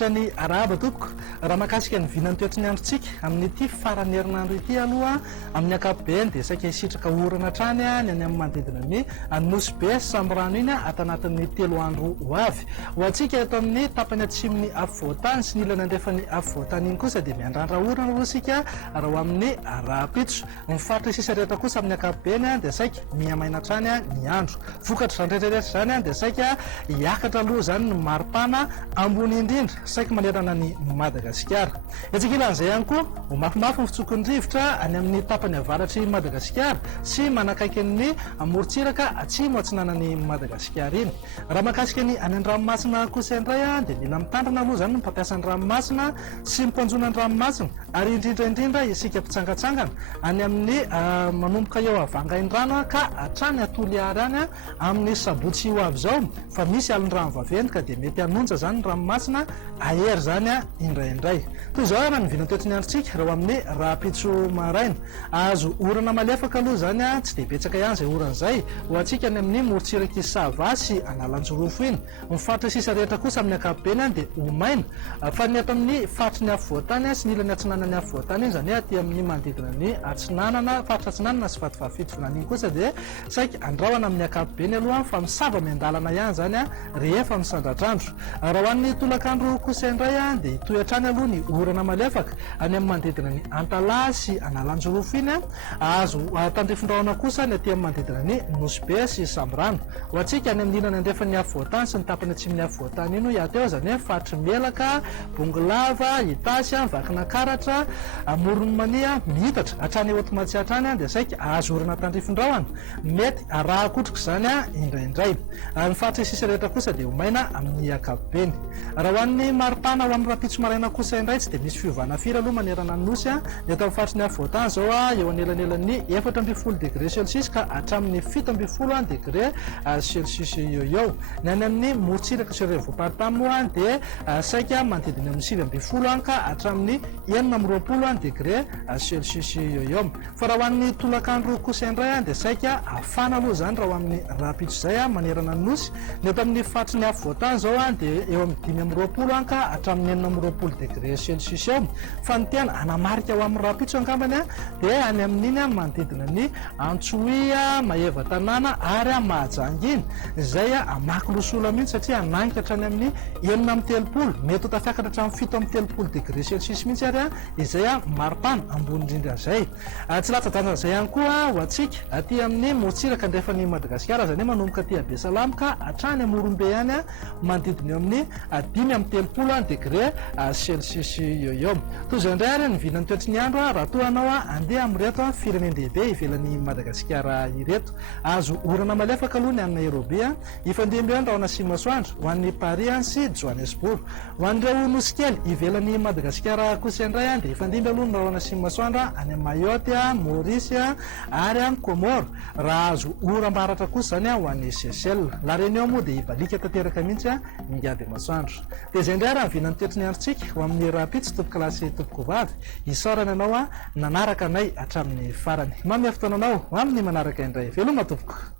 mahafinaritra ny araba tompoko raha mahakasika ny vinany toetrany androntsika amin'ity farany herinandro ity aloha amin'ny ankapobeny dia saika hisitraka orana trany ny any amin'ny manodidina ny nosy be samby rano iny ato anatin'ny 3 andro ho avy ho antsika eto amin'ny tapany atsimon'ny afovoantany sy ny ilana andrefany afovoantany iny kosa dia miandrandra orana aloha sika raha ho amin'ny rahapitso mifaritra sisa rehetra kosa amin'ny ankapobeny dia saika miamaina trany ny andro vokatra zany rehetrarehetra zany dia saika hiakatra aloha zany ny maripana ambony indrindra saika manerana ny Madagasikara. Etsika ilan'izay ihany koa ho mafimafy ny fitsokon'ny rivotra any amin'ny tapany avaratry Madagasikara sy manakaiky ny morontsiraka atsimo atsinanan'ny Madagasikara iny. Raha mahakasika ny any an-dranomasina kosa indray dia mila mitandrina aloha zany ny mpampiasa ny ranomasina sy mimpanjona ny ranomasina ary indrindra isika mpitsangatsangana any amin'ny manomboka eo avangain-drano ka hatrany Toliara any amin'ny sabotsy ho avy zao fa misy alin-drano vaventy ka dia mety hanonja zany ny ranomasina ahery zany indraindray. Toy izao raha ny vinany toetrany androntsika raha amin'ny rahapitso maraina azo orana malefaka aloha zany tsy dia betsaka ihany izay orana izay ho antsika any amin'ny morontsiraka Sava sy Analanjorofo iny mifaritra sisa rehetra kosa amin'ny ankapobeny dia ho maina fa ny ato amin'ny faritry ny afovoantany sy ny ilany atsinanany afovoantany iny zany aty amin'ny manodidina ny atsinanana faritra atsinanana sy fatifafito volana iny kosa dia saika andrahoana amin'ny ankapobeny aloha fa misava miandalana ihany zany rehefa misandratrandro. Raha ho an'ny tolakandro kosa indray dia hitoetrany aloha ny orana malefaka any amin'ny manodidina ny Antala sy Analanjorofo iny azo tandrifindraona kosa ny aty amin'ny manodidina ny Nosy sy Sambrano ho antsika any amin'ny ilany andrefan'ny afovoantany sy ny tapany atsimon'ny afovoantany iny ho ateo zany faritry Melaka, Bongolava, Itasy, Vakinakaratra, Moronmania mihitatra hatrany Otomatsy hatrany dia saika azo orana tandrifindraona mety arahakotrika zany indraindray. Ny faritra sisa rehetra kosa dia ho maina amin'ny ankapobeny. Raha ho an'ny maripana ho amin'ny rahapitso maraina kosa indray tsy dia misy fiovana firy aloha manerana ny nosy ny ato amin'ny faritry ny afovoantany zao eo anelanelan'ny 14 degré celsius ka hatramin'ny 17 degré celsius eo. Ny any amin'ny morontsiraka sy revopartam moa dia saika manodidina amin'ny 9 ka hatramin'ny 20 degré celsius eo. Fa raha ho an'ny tolakandro kosa indray dia saika afana aloha zany raha ho amin'ny rahapitso zay manerana ny nosy ny ato amin'ny faritry ny afovoantany zao dia eo amin'ny 5 ka hatramin'ny 20 degré celsius eo. Fa ny tena anamarika ho amin'ny rahapitso angambany dia any amin'iny manodidina ny Antsoia, Maheva tanàna ary Mahajanga iny izay amaky losola mihitsy satria ananika hatrany amin'ny 9 mety ho tafiakatra hatramin'ny 7 degré celsius mihitsy ary izay maripana ambony indrindra izay. Tsy latsa-danja izay ihany koa ho antsika aty amin'ny morontsiraka andrefan'ny Madagasikara zany manomboka aty Besalama ka hatrany Morombe ihany manodidina eo amin'ny 5 degré celsius eo. Toy izay indray ary ny vinany toetrany andro raha toa anao andeha amin'ireto firenendehibe ivelan'ny Madagasikara ireto. Azo orana malefaka aloha ny any Nairobi ifandimby eo andrahona sy masoandro ho an'ny Paris sy Johannesburg. Ho an'ireo nosy kely ivelan'ny Madagasikara kosa indray dia ifandimby aloha ny andrahona sy masoandro any Mayotte, Maurice ary any Comore. Raha azo oram-baratra kosa zany ho an'ny Seychelles. La Réunion moa dia ibalika tanteraka mihitsy mingady masoandro. Dia izay indray raha ny vinany toetrany androntsika ho amin'ny rahapitso tompoko lasy tompoko vavy isaorana anao nanaraka anay hatramin'ny farany. Mamy fotoananao amin'ny manaraka indray veloma tompoko.